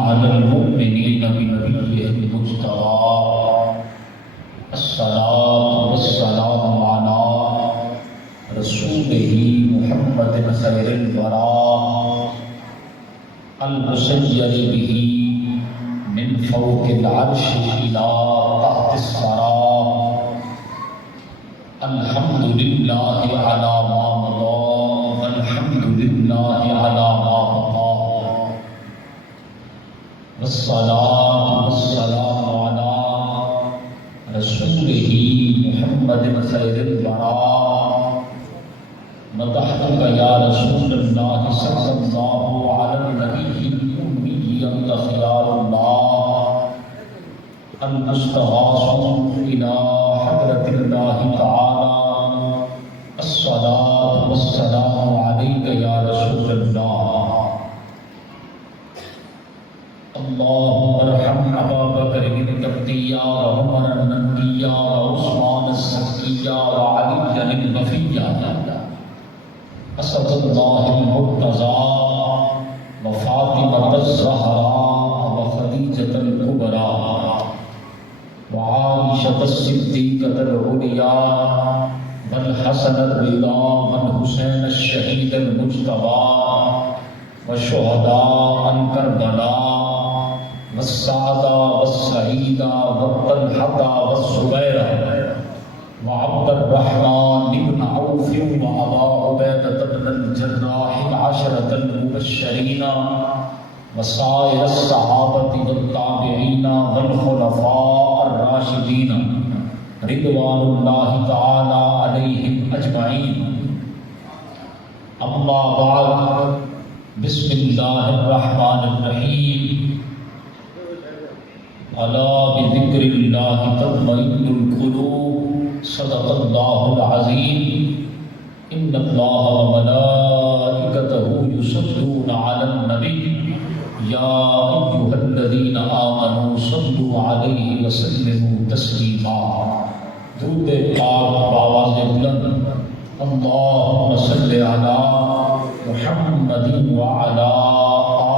على المؤمنين بنبيه المجتبى الصلاة والسلام على رسوله محمد خير الورى المسير به من فوق العرش إلى تحت الثرى. الحمد لله على ما مضى والحمد لله على ما بقى والصلاة والسلام على رسوله محمد خير الورى. مدحتك يا رسول الله صلى الله على النبي الأمي أنت خيار الله المستغاث إلى حضرة الله تعالى. الصلاة والسلام عليك يا رسول الله. اللهم ارحم أبا بكر الكبديا وعمر النبيا وعثمان الزكيا وعليا الوفيا أسد الله المرتضى وفاطمة الزهراء وخديجة الكبرى وعائشة الصديقة العليا والحسن الرضا والحسين الشهيد المجتبى والشهداء كربلاء والسعداء والسعيداء والطلحة والزبير وعبد الرحمن بن عوف وأبا عبيدة بن الجراح العشرة المبشرين وسائر الصحابة والتابعين والخلفاء الراشدين رضوان الله تعالى عليهم أجمعين. أما بعد، بسم الله الرحمن الرحيم. ألا بذكر الله تطمئن القلوب. صدق الله العظيم. إن الله وملائكته يصلون على النبي يا أيها الذين آمنوا صلوا عليه وسلموا تسليما. درود پاک بآواز بلند اللهم صل على محمد وعلى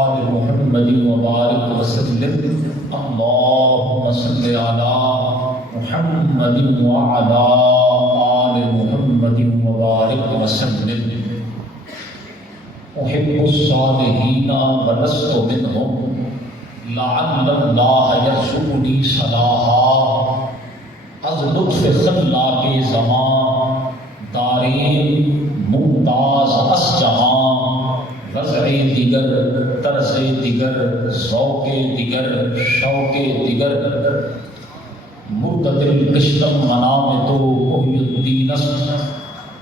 آل محمد وبارك وسلم. اللهم صل على محمد وعلى آل محمد وبارك وسلم. أحب الصالحين ولست منهم لعل الله يرزقني صلاحا. از لطف خلاق زمان دارین ممتاز اس جہاں وضع دیگر طرز دیگر ذوق دیگر شوق دیگر مرددل کشتم منام تو محی الدین است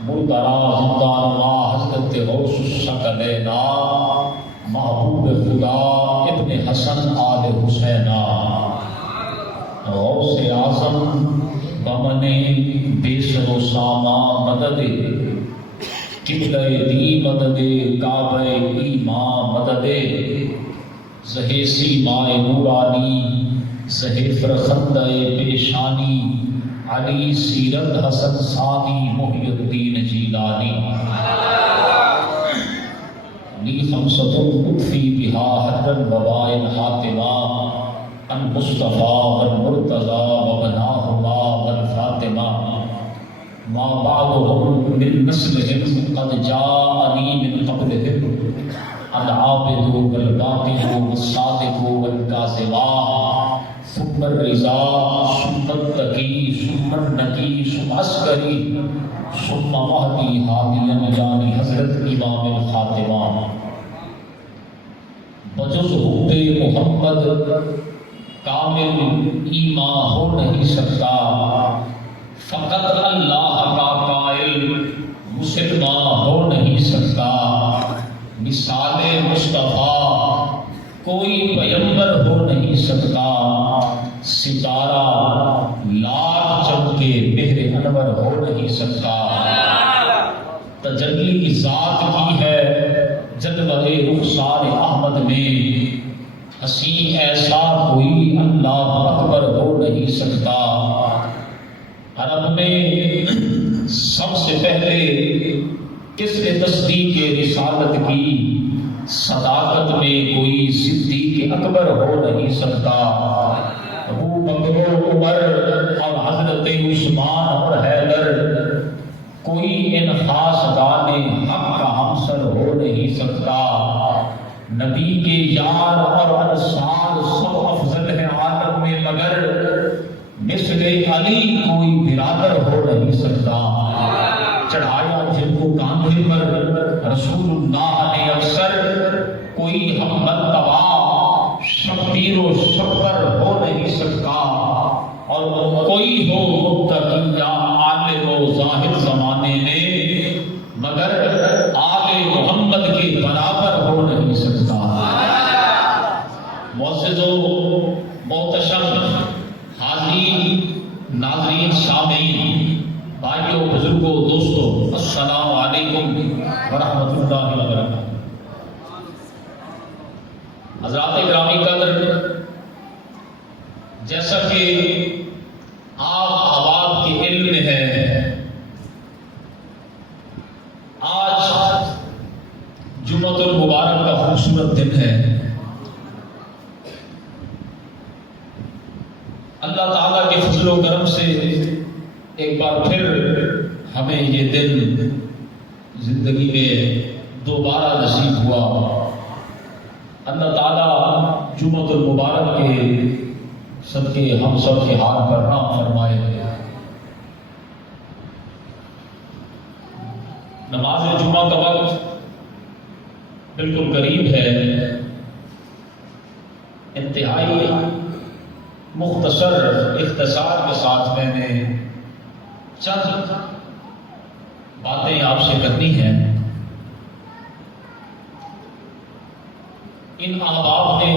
مردرا زندان ما حضرت غوث الثقلین محبوب خدا ابن حسن آل حسین غوث اعظم بمن بے سر و ساما مدد قبلہ دی مدد کعبہ ایمان مدد زہ سیماء نورانی زہ فرخندہ پیشانی علی سیرت حسن ثانی محی الدین جیلانی لی خمسۃ اطفی بہا حر الوباء حاتمہ المصطفیٰ والمرتضیٰ وبناہما والفاطمہ ما بعدهم من نسلهم قد جاءني من قبلهم العابد والباقي والصادق والكاذب ثم الرضا ثم التقي ثم النقي ثم عسكري ثم مهدي هاديا یعنی حضرت امام الخاتمہ. بجز حب محمد کامل ایمان ہو نہیں سکتا. فقط اللہ کا قائل مسلمان ہو نہیں سکتا. مثال مصطفیٰ کوئی پیغمبر ہو نہیں سکتا. ستارہ لاکھ چمکے بہر انور ہو نہیں سکتا. تجلی ذات کی ہے جلوہ رخسار احمد میں. حسین ایسا کوئی اللہ اکبر ہو نہیں سکتا. عرب میں سب سے پہلے کس نے تصدیق رسالت کی؟ صداقت میں کوئی صدیق اکبر ہو نہیں سکتا۔ ابو بکر و عمر اور حضرت عثمان اور حیدر کوئی ان خاص دان حق کا ہمسر ہو نہیں سکتا۔ نبی کے یار اور انصار سب افضل ہیں عالم میں، مگر مثل علی کوئی برادر ہو نہیں سکتا۔ چڑھایا جن کو کاندھے پر رسول اللہ نے اکثر، کوئی ہم مرتبہ شبیر و شبر ہو نہیں سکتا۔ اور کوئی ہو متقی یا عالم و ظاہر زمانے میں، مگر آل محمد کے برابر ہو نہیں سکتا۔ معززو محتشم حاضرین، ناظرین، سامعین، بھائیوں، بزرگوں، دوستوں، السلام علیکم ورحمۃ اللہ وبرکاتہ۔ حضرات گرامی قدر، جیسا کہ آپ احباب کے علم میں ہے، آج جمعۃ المبارک کا خوبصورت دن ہے۔ اللہ تعالیٰ کے فضل و کرم سے ایک بار پھر ہمیں یہ دن زندگی میں دوبارہ نصیب ہوا۔ اللہ تعالیٰ جمعۃ المبارک کے صدقے ہم سب کے ہاتھ پر رحم فرمائے۔ نماز جمعہ کا وقت بالکل قریب ہے۔ انتہائی مختصر اختصار کے ساتھ میں نے چند باتیں آپ سے کرنی ہیں۔ ان احباب نے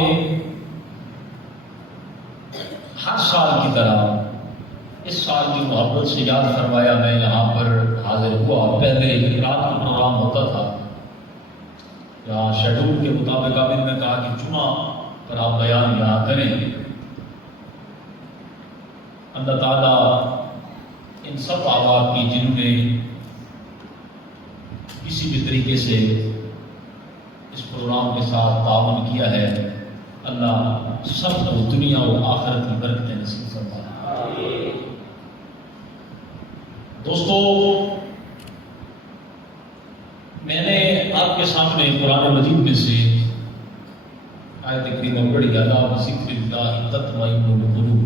ہر سال کی طرح اس سال کی محبت سے یاد فرمایا، میں یہاں پر حاضر ہوا۔ پہلے رات کا پروگرام ہوتا تھا، یہاں شیڈول کے مطابق اب نے کہا کہ جمعہ پر آپ بیان یہاں کریں۔ اللہ تعالیٰ ان سب احباب کی جنہوں نے کسی بھی طریقے سے اس پروگرام کے ساتھ تعاون کیا ہے، اللہ سب کو دنیا و آخرت کی برکتیں نصیب فرمائے۔ دوستو، میں نے آپ کے سامنے قرآن مجید میں سے آیت کریمہ پڑھی، الا بذکر اللہ تطمئن القلوب۔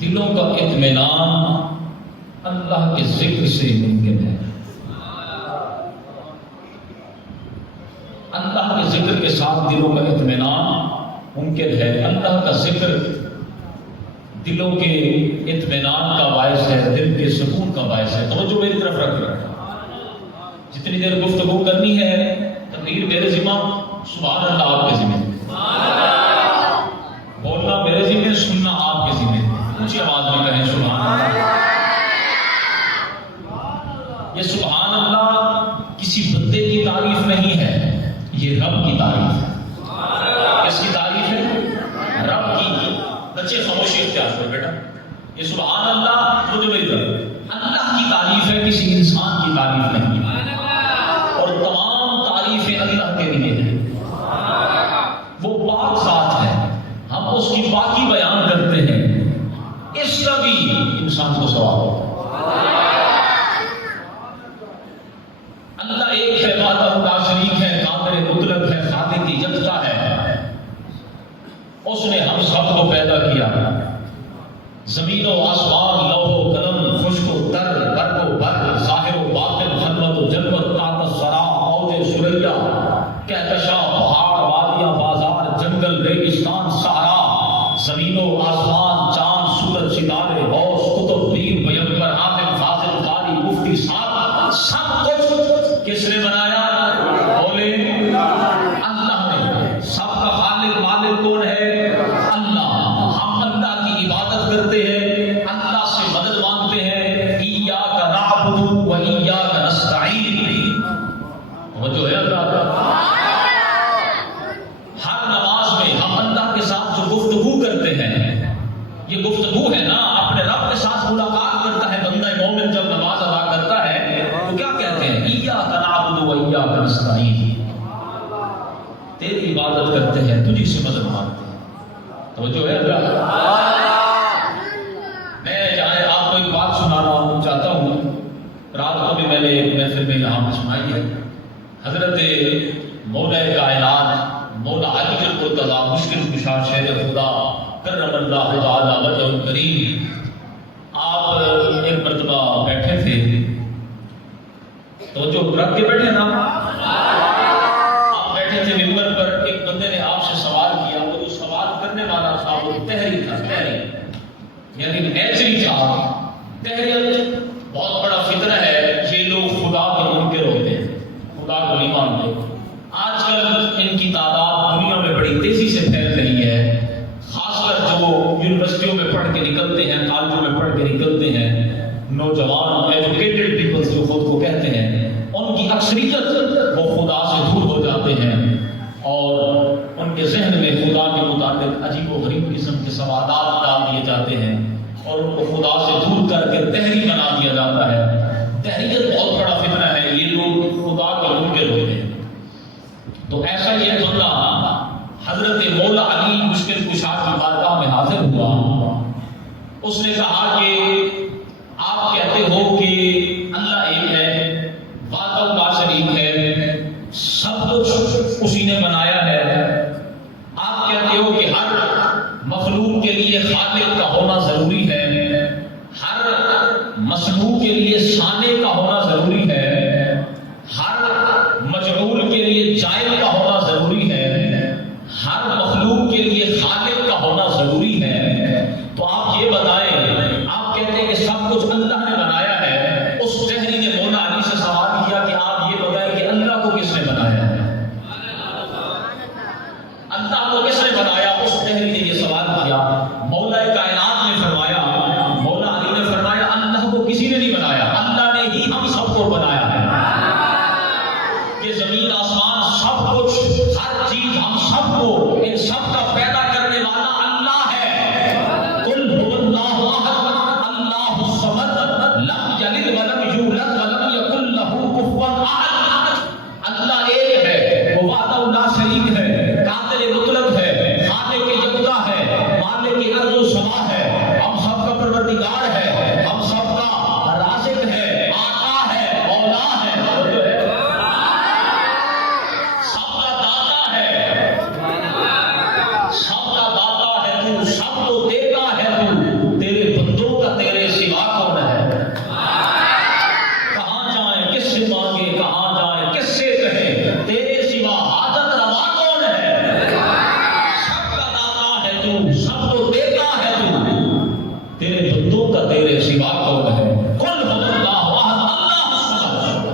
دلوں کا اطمینان اللہ کے ذکر سے ممکن ہے۔ اللہ کے ذکر کے ساتھ دلوں کا اطمینان ممکن ہے۔ اللہ کا ذکر دلوں کے اطمینان کا باعث ہے، دل کے سکون کا باعث ہے۔ توجہ میری طرف رکھ، جتنی دیر گفتگو کرنی ہے تقریر میرے ذمہ، سبحان اللہ آپ کے ذمہ، بولنا میرے ذمہ، سننا آپ کے ذمہ۔ اونچی آواز میں کہیں سبحان اللہ۔ یہ سبحان اللہ کسی بندے کی تعریف نہیں ہے، یہ رب کی تعریف ہے۔ کس کی تعریف ہے؟ رب کی۔ بچے خاموشی اختیار کرو بیٹا۔ یہ سبحان اللہ جو میری طرف اللہ کی تعریف ہے، کسی انسان کی تعریف نہیں ہے، اور تمام تعریفیں اللہ کے لیے ہیں۔ وہ پاک ذات ہے، ہم اس کی پاکی بیان کرتے ہیں، اس کا بھی انسان کو ثواب ہوتا ہے۔ اللہ ایک ہے، وحدہ لا شریک ہے، قادر مطلق ہے، خالق یکتا ہے۔ اس نے ہم سب کو پیدا کیا، زمین و آسمان، لوح و قلم، خشک و تر، برق و برق، ظاہر و باطن، خلوت و جلوت، تحت الثری، اوج ثریا، کہکشاں، پہاڑ، وادیاں، بازار، جنگل، ریگستان، صحرا، زمین و آسمان، چاند، سورج، ستارے، غوث، قطب، پیر، پیغمبر، عالم، فاضل، قاری، مفتی، صاحب، سب کچھ کس نے بنایا؟ بولے اللہ نے۔ سب کا خالق مالک کون ہے؟ اللہ۔ ہم اللہ کی عبادت کرتے ہیں، اللہ سے مدد مانگتے ہیں، ایاک نعبد و ایاک نستعین۔ توجہ ہے اللہ کا؟ ہر نماز میں ہم اللہ کے ساتھ جو گفتگو کرتے ہیں، تیری عبادت کرتے ہیں، تجھی سے مدد مانگتے ہیں۔ توجہ ہے اللہ؟ میں جہاں آپ کو ایک بات سنانا چاہتا ہوں، رات کو بھی میں نے ایک محفل میں یہاں پر سنائی ہے۔ حضرت مولا کائنات مولا علی المرتضیٰ مشکل کشا شیر خدا کرم اللہ تعالی وجہ الکریم، آپ ایک مرتبہ بیٹھے تھے، تو جو رکھ کے بیٹھے نا، آپ بیٹھے تھے ممبر پر، ایک بندے نے آپ سے سوال کیا، وہ جو سوال کرنے والا تھا وہ تحری تھا، تحری یعنی نیچری تھا۔ تحریت بہت بڑا فتنہ ہے، یہ لوگ خدا کے منکر ہوتے ہیں، خدا کو نہیں مانتے۔ آج کل ان کی تعداد دنیا میں بڑی تیزی سے پھیل رہی ہے، خاص کر جو یونیورسٹیوں میں پڑھ کے نکلتے ہیں، کالجوں میں پڑھ کے نکلتے ہیں، نوجوان ایجوکیٹڈ پیپلز جو خود کو کہتے ہیں، ان کی اکثریت وہ خدا سے دور ہو جاتے ہیں اور ان کے ذہن میں خدا کے متعلق عجیب و غریب قسم کے سوالات ڈال دیے جاتے ہیں اور ان کو خدا سے دور کر کے تحری بنا دیا جاتا ہے۔ تحریت بہت بڑا فتنہ ہے، یہ لوگ خدا کے منکر ہوتے ہیں۔ تو ایسا یہ بندہ حضرت مولا علی مشکل کشا کی بارگاہ میں حاضر ہوا، اس نے کہا کہ آپ کہتے ہو کہ اللہ ایک ہے، وحدہ لا شریک ہے، سب کچھ اسی نے بنایا ہے۔ آپ کہتے ہو کہ ہر مخلوق کے لیے خالق کا ہونا ضروری ہے، ہر مصنوع کے لیے صانع کا ہونا ضروری ہے، ہر مجعول کے لیے جائل کا ہونا ضروری ہے، ہر مخلوق کے لیے خالق کا ہونا ضروری ہے۔ تو آپ یہ بتائیں، آپ کہتے ہیں کہ سب کچھ اللہ نے بنایا ہے، اس تحری نے مولا علی سے سوال کیا کہ آپ یہ بتائیں کہ اللہ کو کس نے بنایا ہے؟ اللہ کو کس نے بنایا؟ اس تحری نے یہ سوال کیا۔ مولا کائنات نے فرمایا، مولا علی نے فرمایا اللہ کو کسی نے نہیں بنایا، اللہ نے ہی ہم سب کو بنایا ہے۔ یہ زمین آسمان سب کچھ، ہر چیز، ہم سب کو، ان سب کا پیدا کرنے والا اللہ ہے۔ قل هو اللہ احد اللہ الصمد لم یلد ولم یولد ولم یکن له کفوا احد۔ اللہ ایک ہے، وہ وحدہ لا شریک ہے، قادر مطلق ہے، خالق یکتا ہے، مالک ارض و سما ہے، ہم سب کا پروردگار ہے، ہم سب کا رازق ہے، آقا ہے، مولا ہے، سب کا داتا ہے، سب کا داتا ہے تو، سب کو دیتا ہے تو، تیرے بندوں کا تیرے سوا کون ہے؟ کہاں جائیں، کس سے مانگے، کہاں جائیں، کس سے کہیں، تیرے سوا حاجت روا کون ہے؟ سب کا داتا ہے تو، سب کو دیتا ہے تو، تیرے بندوں کا تیرے سوا کون ہے؟ قل هو اللہ احد اللہ الصمد۔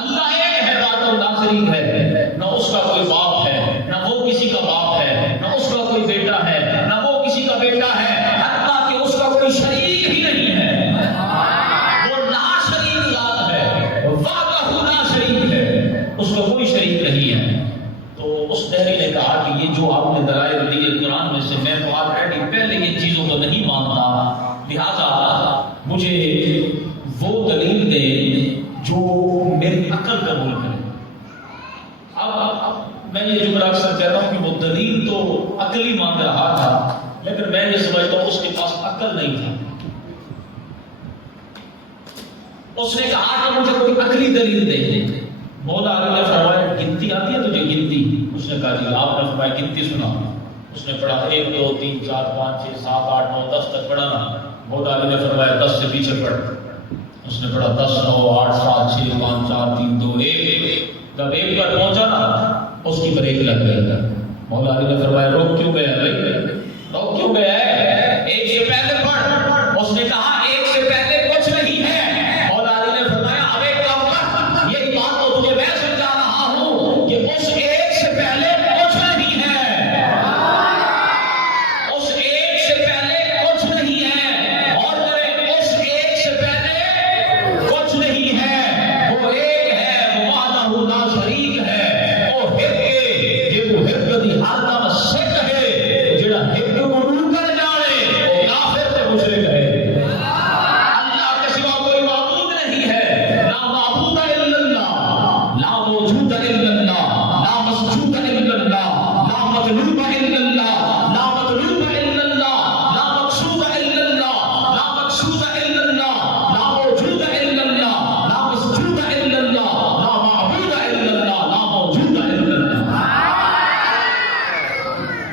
اللہ ایک ہے، وحدہ لا شریک ہے، نہ اس کا کوئی باپ ہے، نہ وہ کسی کا باپ ہے، نہ اس کا کوئی بیٹا ہے، نہ وہ کسی کا بیٹا ہے، حتیٰ کہ اس کا کوئی شریک ہی نہیں ہے۔ وہ لا شریک ذات ہے، وحدہ لا شریک ہے، اس کا کوئی شریک نہیں ہے۔ تو اس تحری نے کہا کہ یہ جو آپ نے دلائل دیے قرآن میں سے، میں تو آلریڈی پہلے ان چیزوں کو نہیں مانتا، لہذا مجھے وہ دلیل دے جو میری عقل قبول کرے۔ اب میں یہ جملہ اکثر کہتا ہوں کہ وہ دلیل تو عقل ہی مانگ رہا تھا، لیکن میں یہ سمجھتا ہوں اس کے پاس عقل نہیں تھی۔ اس نے کہا کہ مجھے کوئی عقلی دلیل دے۔ مولا علی نے فرمایا گنتی آتی ہے تجھے گنتی؟ اس نے کہا جی۔ آپ نے فرمایا گنتی سنا۔ اس نے پڑھا 1 2 3 4 5 6 7 8 9 10 تک پڑھا نا۔ مولا علی نے فرمایا 10 سے پیچھے پڑھ۔ اس نے پڑھا 10 9 8 7 6 5 4 3 2 1۔ جب 1 پر پہنچا نا، اس کی بریک لگ گئی۔ مولا علی نے فرمایا روک کیوں گیا بھائی، روک کیوں گیا ہے؟ 1 سے پہلے پڑھ۔ اس نے کہا 1 سے پہلے کچھ نہیں ہے۔ مولا علی نے فرمایا اب ایک کام کر، یہی بات تو تجھے میں سمجھا رہا ہوں کہ اس 1 سے پہلے کچھ نہیں ہے، اس 1 سے پہلے کچھ نہیں ہے، اور اس 1 سے پہلے کچھ نہیں ہے۔ وہ ایک ہے، وہ وحدہ لا شریک ہے، وہ ہک ہے، یہ وہ ہک دی ہر دم سکھ ہے، جڑا ہک کو نو کر جانے وہ کافر تے مشرک ہے۔ اللہ کے سوا کوئی معبود نہیں ہے، لا معبود الا اللہ، لا موجود الا اللہ، لا مسجود الا اللہ۔ مطلوب الا اللہ، لا مطلوب الا اللہ، لا مقصود الا اللہ، لا مقصود الا اللہ، لا موجود الا اللہ، لا مسجود الا اللہ، لا معبود الا اللہ، لا موجود الا اللہ۔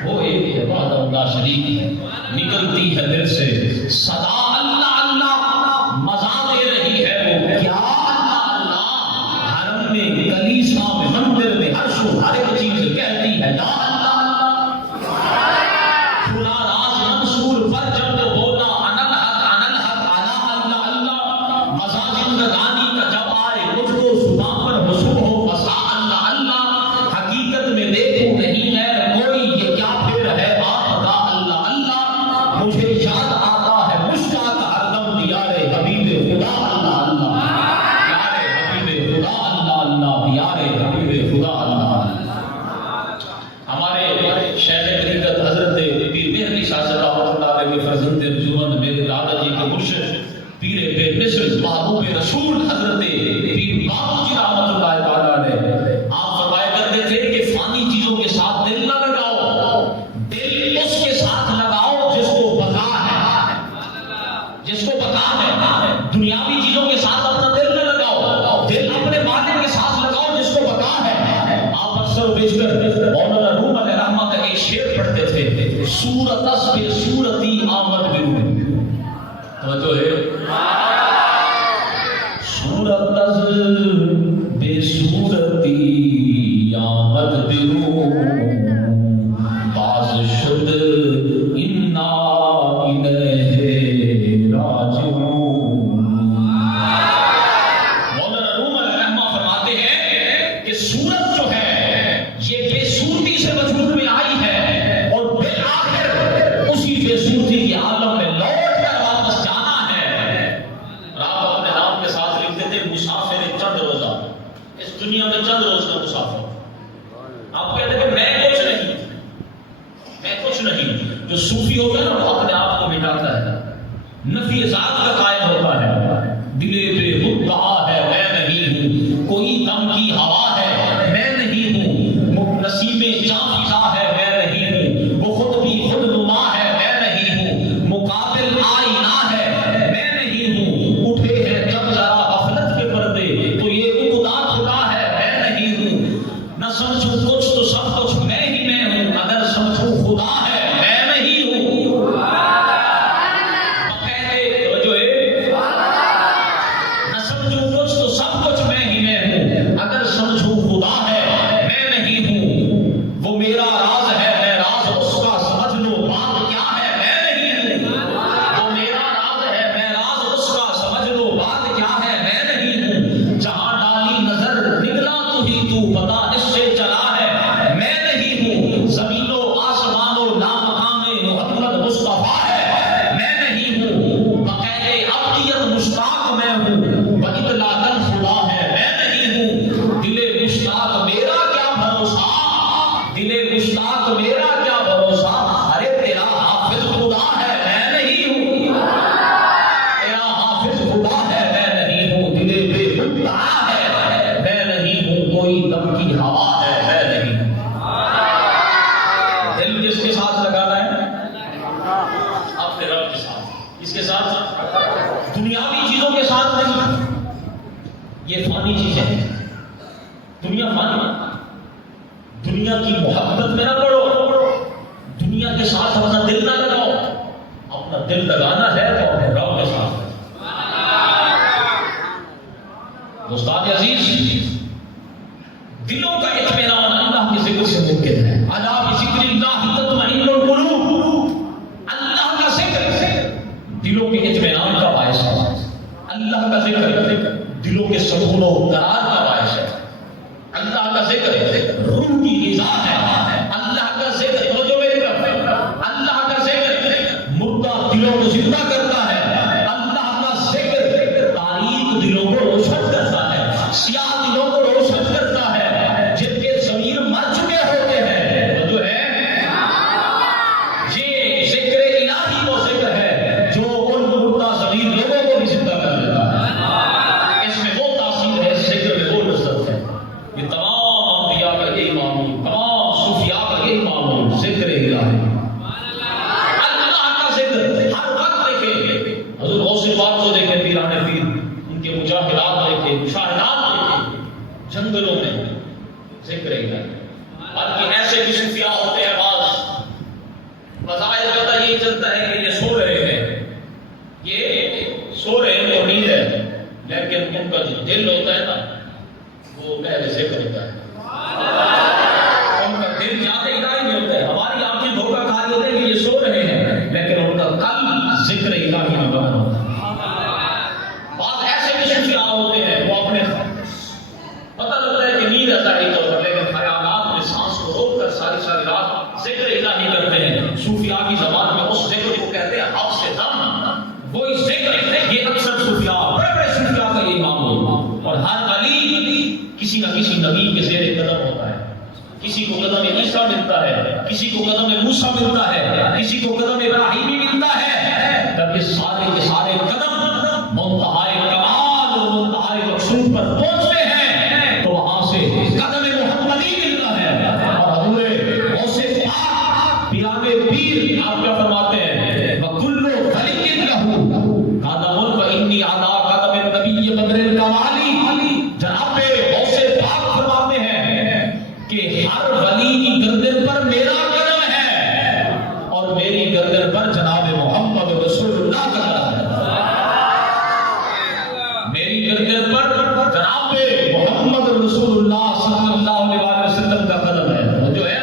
وہ ایک عبادت اللہ شریک ہے، نکلتی ہے دل سے صدا اللہ اللہ، مزہ دے رہی ہے وہ کیا اللہ اللہ، حرم میں کلیسا میں مندر میں عرش و ہر ایک چیز کہتی ہے لا اللہ اللہ۔ کھلا راز منصور پر جب تو بولا انالحق انالحق انا اللہ اللہ، مزہ زندگانی کا جب آئے مجھ کو صبح پر وصول ہو مسا اللہ اللہ، حقیقت میں دیکھوں نہیں غیر کوئی یہ کیا پھر ہے آپ کا اللہ اللہ، مجھے یاد آتا ہے مشتاق ہر دم دیار حبیب خدا اللہ اللہ، دیار حبیب خدا اللہ اللہ، دیار حبیب خدا اللہ اللہ۔ ہمارے شیخ طریقت حضرت پیر مہدی شاہ صاحب رحمۃ اللہ علیہ کے فرزند انجمن میرے دادا جی کے مرشد پیر بے مثل محبوب رسول حضرت پیر بابو جی رحمۃ اللہ تعالی علیہ، آپ فرمایا کرتے تھے کہ فانی چیزوں کے ساتھ دل نہ لگاؤ، دل اس کے ساتھ لگاؤ جس کو بقا ہے، جس کو بقا ہے، دنیاوی چیزوں کے ساتھ اپنا دل نہ لگاؤ، دل اپنے مالک کے ساتھ لگاؤ جس کو بقا ہے۔ آپ اکثر و بیشتر مولانا روم علیہ رحمہ کا ایک شعر پڑھتے تھے، صورت اس بے صورتی آمد برو، توجہ ہے، صورت اس بے صورتی آمد برو، باز شد انا الیہ راجعون۔ مولانا روم علیہ رحمہ فرماتے ہیں کہ صورت جو ہے یہ بے صورتی سے وجود میں آئی ہے اور بالآخر اسی بے صورتی کے عالم میں لوٹ کر واپس جانا ہے۔ اور آپ اپنے نام کے ساتھ لکھتے تھے مسافر چند روزہ، اس دنیا میں چند روز کا مسافر۔ آپ کہتے ہیں کہ میں کچھ نہیں، میں کچھ نہیں۔ جو صوفی ہوتا ہے نا وہ اپنے آپ کو مٹاتا ہے، نفی ذات کا قائل ہوتا ہے، دلے بے خود کہا ہے میں نہیں ہوں، کوئی دم کی ہوا ہے میں نہیں ہوں، نصیب جاں فضا ہے میں نہیں ہوں، وہ خود بھی خود نما ہے میں نہیں ہوں، مقابل آئینہ ہے میں نہیں ہوں، اٹھے ہیں جب ذرا غفلت کے پردے تو یہ عقدہ کھلا ہے میں نہیں ہوں، نہ سمجھوں کچھ تو سب کچھ میں ہی میں ہوں، اگر سمجھوں خدا ہے میں نہیں ہوں۔ نہ سمجھوں کچھ تو سب کچھ میں ہی میں ہوں، اگر سمجھوں خدا ہے میں نہیں ہوں، وہ میرا راز ہے میں راز اس کا، سمجھ لو بات کیا ہے میں نہیں ہوں، وہ میرا راز ہے میں راز اس کا، سمجھ لو بات کیا ہے میں نہیں ہوں، جہاں ڈالی نظر نکلا تو ہی تو پتا اس سے چلا ہے میں نہیں ہوں، زمین و آسمان و نامقام محمد مصطفیٰ ہے میں نہیں ہوں، بقید ابدیت مشتاق میں ہوں، باطلاقاً خدا ہے میں نہیں ہوں، دل مشتاق میرا کیا بھروسہ، دل مشتاق میرا کیا بھروسہ، ارے تیرا حافظ خدا ہے میں نہیں ہوں، تیرا حافظ خدا ہے میں نہیں ہوں، دل بے خدا ہے میں نہیں ہوں، کوئی دم کی ہوا ہے میں نہیں ہوں۔ دل کس کے ساتھ لگانا ہے؟ اپنے رب کے ساتھ، اس کے ساتھ دنیاوی چیزوں کے ساتھ نہیں، یہ فانی چیزیں ہیں، دنیا فانی، دنیا کی محبت میں نہ پڑو، دنیا کے ساتھ اپنا دل نہ لگاؤ، اپنا دل لگانا ہے تو اپنے رب کے ساتھ۔ دوستان عزیز، دلوں کا اطمینان اللہ کے ذکر سے ممکن ہے، الا بذکر اللہ تطمئن القلوب، اللہ کا ذکر دلوں کے اطمینان کا باعث ہے، اللہ کا ذکر دلوں کے سکون و قرار کا باعث ہے، اللہ کا ذکر روح کی غذا ہے، اللہ کا ذکر توجہ میری طرف، اللہ کا ذکر مردہ دلوں کو زندہ کرتا ہے، اللہ ایک معمول ذکر الہی، اللہ کا ذکر ہر وقت دیکھیں. حضور غوث پاک کو دیکھیں، پیرانے پیر ان کے مجاہدات دیکھیں، مشاہدات دیکھیں، جنگلوں میں ذکر الہی. بلکہ ایسے بھی صوفیاء ہوتے ہیں بظاہر پتہ یہ چلتا ہے کہ یہ سو رہے ہیں، یہ سو رہے ہیں تو نیند ہے، لیکن ان کا جو دل ہوتا ہے نا وہ پہلے ذکر ہوتا ہے. ان کا دل جاتے الہی نہیں ہوتا ہے. ہماری آنکھیں دھوکہ کھا لیتے ہیں کہ یہ سو رہے ہیں، لیکن ان کا قلب ذکر الہی میں مگن ہوتا ہے. بعض ایسے بھی صوفیاء ہوتے ہیں وہ اپنے پتہ لگتا ہے کہ نیند آتا ہے تو لیکن خیالات میں سانس کو روک کر ساری رات ذکر الہی کرتے ہیں. صوفیاء کی زبان میں اس ذکر کو کہتے ہیں حب سے دم، وہی ذکر. یہ اکثر صوفیاء بڑے صوفیاء کا یہ معمول. اور ہر ولی کسی نہ کسی نبی کے زیر قدم ہوتا ہے. کسی کو قدم عیسیٰ ملتا ہے، کسی کو قدم موسیٰ ملتا ہے، کسی کو قدم ابراہیمی ملتا ہے. تب یہ سارے کے سارے قدم منتہائے کمال اور منتہائے مقصود پر پہنچتے ہیں تو وہاں سے قدم محمدی ملتا ہے. اور حضور غوث پاک پیران پیر آپ کیا فرماتے ہیں؟ وَكُلُّ خَلِقٍ لَهُ قَدَمٌ وَإِنِّي عَلَىٰ قَدَمِ النَّبِيِّ بَدْرِ الْكَمَالِ. جناب غوث پاک فرماتے ہیں کہ ہر ولی کی گردن پر میرا قدم ہے اور میری گردن پر جناب محمد رسول اللہ کا قدم ہے. میری گردن پر جناب محمد رسول اللہ صلی اللہ علیہ وسلم کا قدم ہے. جو ہے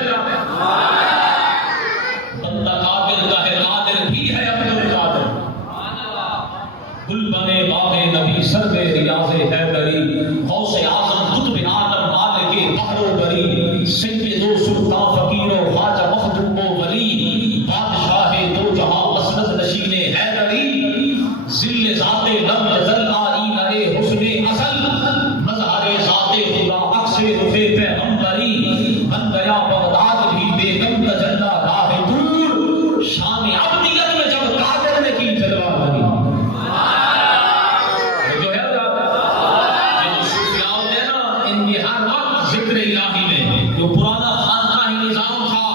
بندہ قادر کا ہے، قادر بھی ہے عبد القادر. گل بنے باغ نبی سر میں ریاض حیدری، غوث اعظم قطب عالم مالک بحر و بری، سید و سلطان فقیر و خواجہ مخدوم و ولی، بادشاہ دو جہاں مسند نشین حیدری، ذل ذات لم یزل آئین حسن اصل، مظہر ذات خدا عکس رخ پیغمبری، بن گیا بغداد بھی بیگم تجلا راہ دور، شان عبدیت میں جب قادر نے کی جلوہ بھری. جو ہے یہ جو صوفیاء ہوتے ہیں نا، ان کی ہر وقت ذکر الہی میں جو پرانا خانقاہی نظام تھا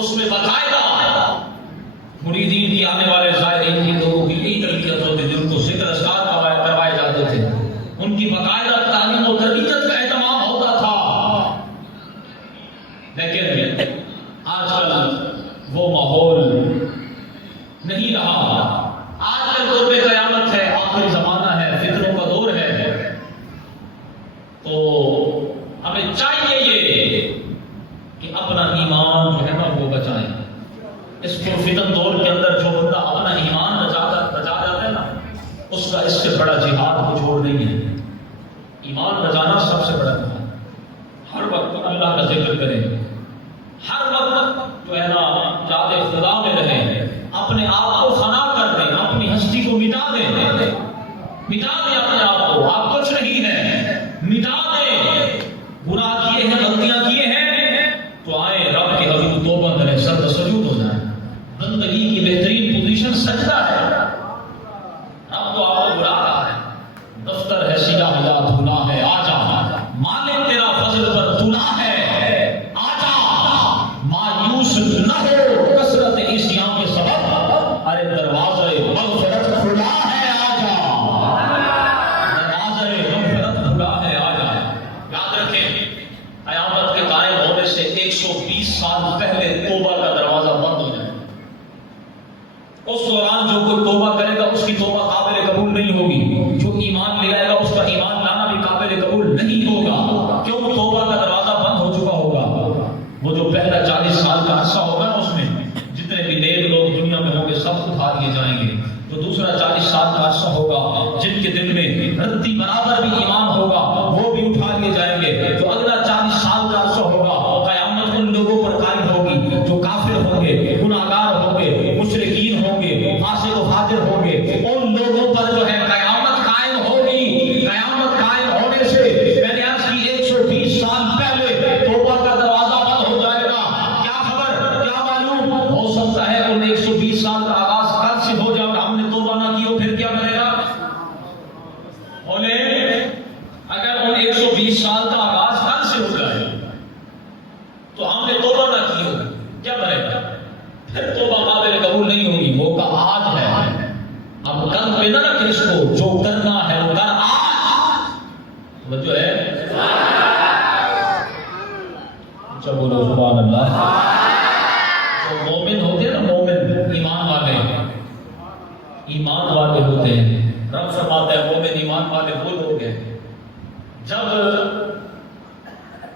اس میں باقاعدہ مریدین کی آنے والے زائرین کی لوگوں کی یہی تربیت ہوتی تھی. ان کو ذکر اذکار کروائے جاتے تھے، ان کی باقاعدہ تعلیم و تربیت کا اہتمام ہوتا تھا. لیکن آج کل وہ ماحول نہیں رہا. آج کل دور میں قیامت ہے، آخری زمانہ ہے، فتنوں کا دور ہے. تو ہمیں چاہیے یہ کہ اپنا ایمان جو ہے نا وہ بچائیں. اس پرفتن دور کے اندر جو بندہ اپنا ایمان بچا جاتا ہے نا، اس کا اس سے بڑا جہاد کچھ اور نہیں ہے. ایمان بچانا سب سے بڑا جہاد. ہر وقت اللہ کا ذکر کریں، ہر وقت جو ہے نا یاد خدا میں رہیں، اپنے آپ کو فنا کر دیں، اپنی ہستی کو مٹا دیں اپنے آپ کو. آپ کچھ نہیں ہے، مٹا دیں. گناہ کیے ہیں، غلطیاں کیے ہیں تو آئیں رب کے حضور توبہ کریں، سر سجود ہو جائیں. بندگی کی بہترین پوزیشن سجدہ ہے. رب تو آپ کو بلا رہا ہے، دفتر ہے سیاہ یا دھلا ہے، آجا مالک تیرا فضل پر تلا ہے، آجا مایوس نہ ہو کثرت عصیان کے سبب، ارے دروازہ مغفرت کھلا ہے، آجا دروازہ مغفرت کھلا ہے، آجا. یاد رکھیں قیامت کے قائم ہونے سے 120 سال پہلے توبہ کا دروازہ بند ہو جائے. اس دوران جو کوئی توبہ کرے گا اس کی توبہ قابل قبول نہیں ہوگی. جو ایمان لے آئے گا اس کا ایمان لانا بھی قابل قبول نہیں ہوگا. کیوں؟ توبہ کا دروازہ بند ہو چکا ہوگا. وہ جو پہلا 40 سال کا عرصہ ہوگا نا، اس میں جتنے بھی نیک لوگ دنیا میں ہوں گے سب اٹھا دیے جائیں گے. جو دوسرا 40 سال کا عرصہ ہوگا، جن کے دل میں رتی برابر بھی ایمان ہوگا وہ بھی اٹھا لیے جائیں گے. جو اگلا 40 سال کا عرصہ ہوگا، قیامت ان لوگوں پر قائم ہوگی جو کافر ہوں گے، گناہگار ہوں گے، مشرکین ہوں گے، فاسق و فاجر ہوں گے. ان لوگوں پر جو ہے قیامت قائم ہوگی. قیامت قائم ہونے سے میں نے عرض کی 120 سال پہلے توبہ کا دروازہ بند ہو جائے گا. کیا خبر، کیا معلوم، ہو سکتا ہے ان 120 سال کا آغاز کل سے ہو جائے اور ہم نے توبہ نہ کی ہو، پھر کیا بنے گا؟ اگر ان 120 سال کا آغاز کل سے ہو جائے تو ہم نے توبہ پہ نہ رکھ اس کو، جو کرنا ہے وہ کر آج. توجہ ہے؟ اچھا بولو سبحان اللہ. جو مومن ہوتے ہیں نا، مومن ایمان والے ہوتے ہیں. رب فرماتا ہے مومن ایمان والے وہ لوگ ہیں جب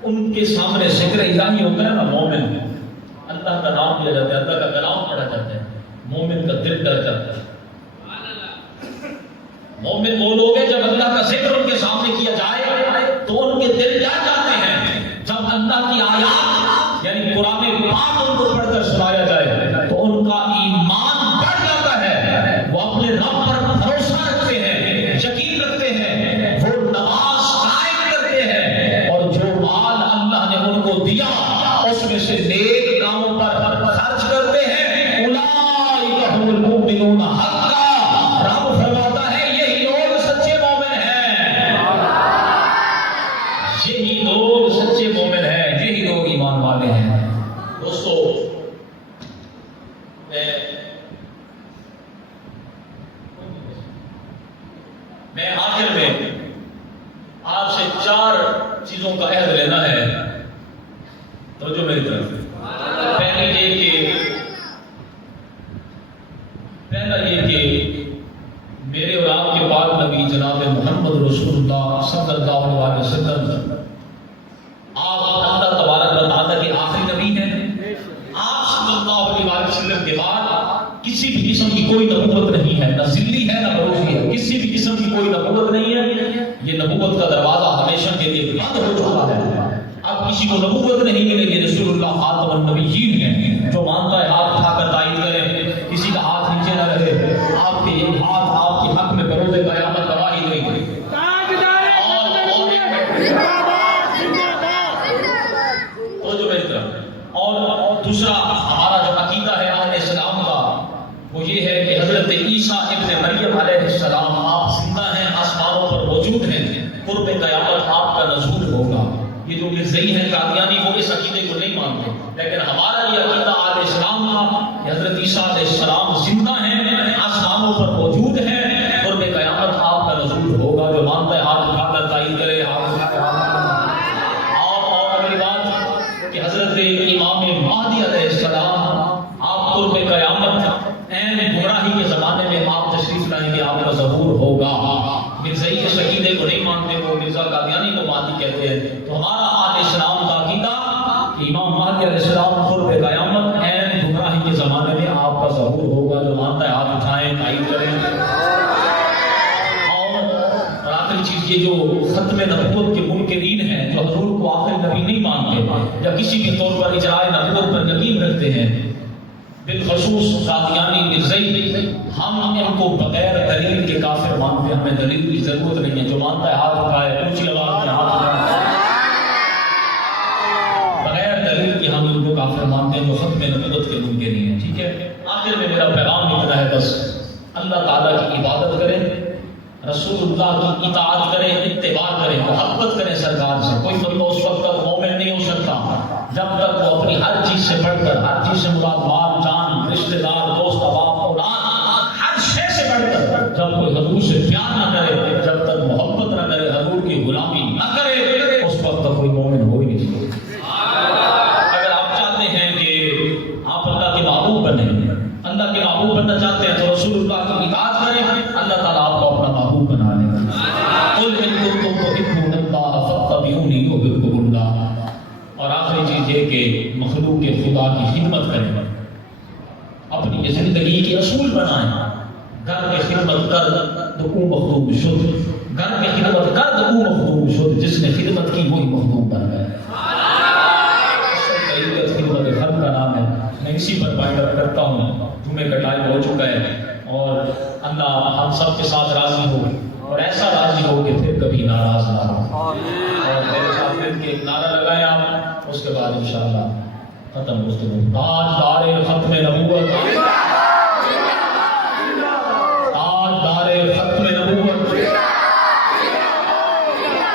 ان کے سامنے ذکر الہی ہوتا ہے نا، مومن اللہ کا نام لیا جاتا ہے، اللہ کا کلام پڑھا جاتا ہے، مومن کا دل ڈر جاتا ہے. مومن وہ لوگ ہیں جب اللہ کا ذکر ان کے سامنے کیا جائے تو ان کے دل ڈر جاتے ہیں. جب اللہ کی آیات یعنی قرآن پاک ان کو پڑھ کر سنایا جائے تو ان کا ایمان بڑھ جاتا ہے. وہ اپنے رب پر بھروسہ رکھتے ہیں، یقین رکھتے ہیں، وہ نماز قائم کرتے ہیں، اور جو مال اللہ نے ان کو دیا اس میں سے نیک کاموں پر خرچ کرتے ہیں. اولئک هم المؤمنون حقا. رب فرماتا ہے یہی لوگ سچے مومن ہیں، یہی لوگ سچے مومن ہیں، یہی لوگ ایمان والے ہیں. دوستو میں آخر میں آپ سے 4 چیزوں کا عہد لینا ہے. توجہ میری طرف. پہلا یہ کہ میرے اور آپ کے پاک نبی جناب محمد رسول اللہ صلی اللہ علیہ وسلم آپ اللہ تبارک و تعالیٰ کے آخری نبی ہیں. آپ صلی اللہ علیہ وسلم کے بعد کسی بھی قسم کی کوئی نبوت نہیں ہے، نہ ذلی ہے نہ بروزی ہے، کسی بھی قسم کی کوئی نبوت نہیں ہے. یہ نبوت کا دروازہ ہمیشہ کے لیے بند ہو چکا ہے. اب کسی کو نبوت نہیں ملے گی. رسول اللہ خاتم النبیین ہیں. جو مانتا ہے ہاتھ اٹھا کر تائید کرے، کسی کا ہاتھ نیچے نہ رہے. آپ کے ہاتھ آپ کے حق میں بروز قیامت گواہی دیں گے. اور دوسرا ہمارا جو عقیدہ ہے اہل اسلام کا وہ یہ ہے کہ حضرت عیسیٰ ابن مریم علیہ السلام آپ زندہ ہیں، آسمانوں پر موجود ہیں، قرب قیامت آپ کا نزول ہوگا. یہ جو مرزئی ہیں قادیانی وہ اس عقیدے کو نہیں مانتے، لیکن ہمارا یہ عقیدہ اہل اسلام کا کہ حضرت عیسیٰ علیہ السلام زندہ ہیں، آسمانوں پر موجود ہیں، قرب قیامت آپ کا نزول ہوگا. جو مانتا ہے ہاتھ اٹھا کر تائید کرے. اور اگلی بات کہ حضرت امام مہدی علیہ السلام آپ قرب قیامت عین گمراہی کے زمانے میں آپ تشریف لائیں گے، آپ کا ظہور ہوگا. مرزئی اس عقیدے کو نہیں مانتے، وہ مرزا قادیانی کو مہدی کہتے ہیں. تو ہمارا اہل اسلام کا عقیدہ کہ امام مہدی علیہ السلام قرب قیامت عین گمراہی کے زمانے میں آپ کا ظہور ہوگا. جو مانتا ہے ہاتھ اٹھائیں، تائید کریں. اور آخری چیز یہ جو ختم نبوت کے منکرین ہیں، جو حضور کو آخری نبی نہیں مانتے یا کسی بھی طور پر اجرائے نبوت پر یقین رکھتے ہیں، بالخصوص قادیانی مرزئی، ہم ان کو بغیر دلیل کے کافر مانتے ہیں. ہمیں دلیل کی ضرورت نہیں ہے. جو مانتا ہے ہاتھ اٹھائے، اونچی آواز میں ہاتھ اٹھائے. بغیر دلیل کے ہم ان کو کافر مانتے ہیں جو ختم نبوت کے منکرین ہیں. ٹھیک ہے. آخر میں میرا پیغام اتنا ہے، بس اللہ تعالیٰ کی عبادت کریں، رسول اللہ کی اطاعت کریں، اتباع کریں، محبت کریں سرکار سے. کوئی بندہ اس وقت تک مومن نہیں ہو سکتا جب تک وہ اپنی ہر چیز سے بڑھ کر، ہر چیز سے مراد مال جان رشتہ دار دوست احباب اولاد ہر شے سے بڑھ کر جب کوئی حضور سے پیار نہ کرے، جب تک محبت نہ کرے، حضور کی غلامی نہ کرے، اس وقت تک کوئی مومن ہو ہی نہیں سکتا. اگر آپ چاہتے ہیں کہ آپ اللہ کے محبوب بنیں، اللہ کے محبوب بننا چاہتے ہیں تو رسول اللہ کی اطاعت کریں. اللہ تعالیٰ آپ کو اپنا محبوب بنا لے گا. قل ان کنتم تحبون اللہ فاتبعونی یحببکم اللہ. اور آخری چیز یہ کہ مخلوق کے خدا کی خدمت کریں، اپنی زندگی کے اصول بنائیں. گھر کی خدمت کر تو او مخدوم شد، گھر کی خدمت کر تو او مخدوم شد. جس نے خدمت کی وہی مخدوم بن گیا. خدمت گھر کا نام ہے. میں اسی پر بائنڈ اپ کرتا ہوں. جمعے کا ٹائم ہو چکا ہے اور اللہ ہم سب کے ساتھ راضی ہو، اور ایسا راضی ہو کہ پھر کبھی ناراض نہ ہو. اور میرے ساتھ مل کے ایک نعرہ لگائیں آپ، اس کے بعد انشاءاللہ ختم گفتگو. تاجدار ختم نبوت، تاجدار ختم نبوت،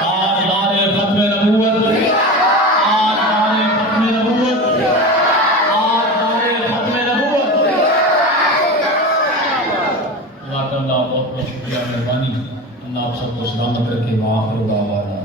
تاجدار ختم نبوت، تاجدار ختم نبوت، تاجدار ختم نبوت. جزاک اللہ، بہت بہت شکریہ، مہربانی، اللہ آپ سب کو سلامت رکھے، وآخر دعوانا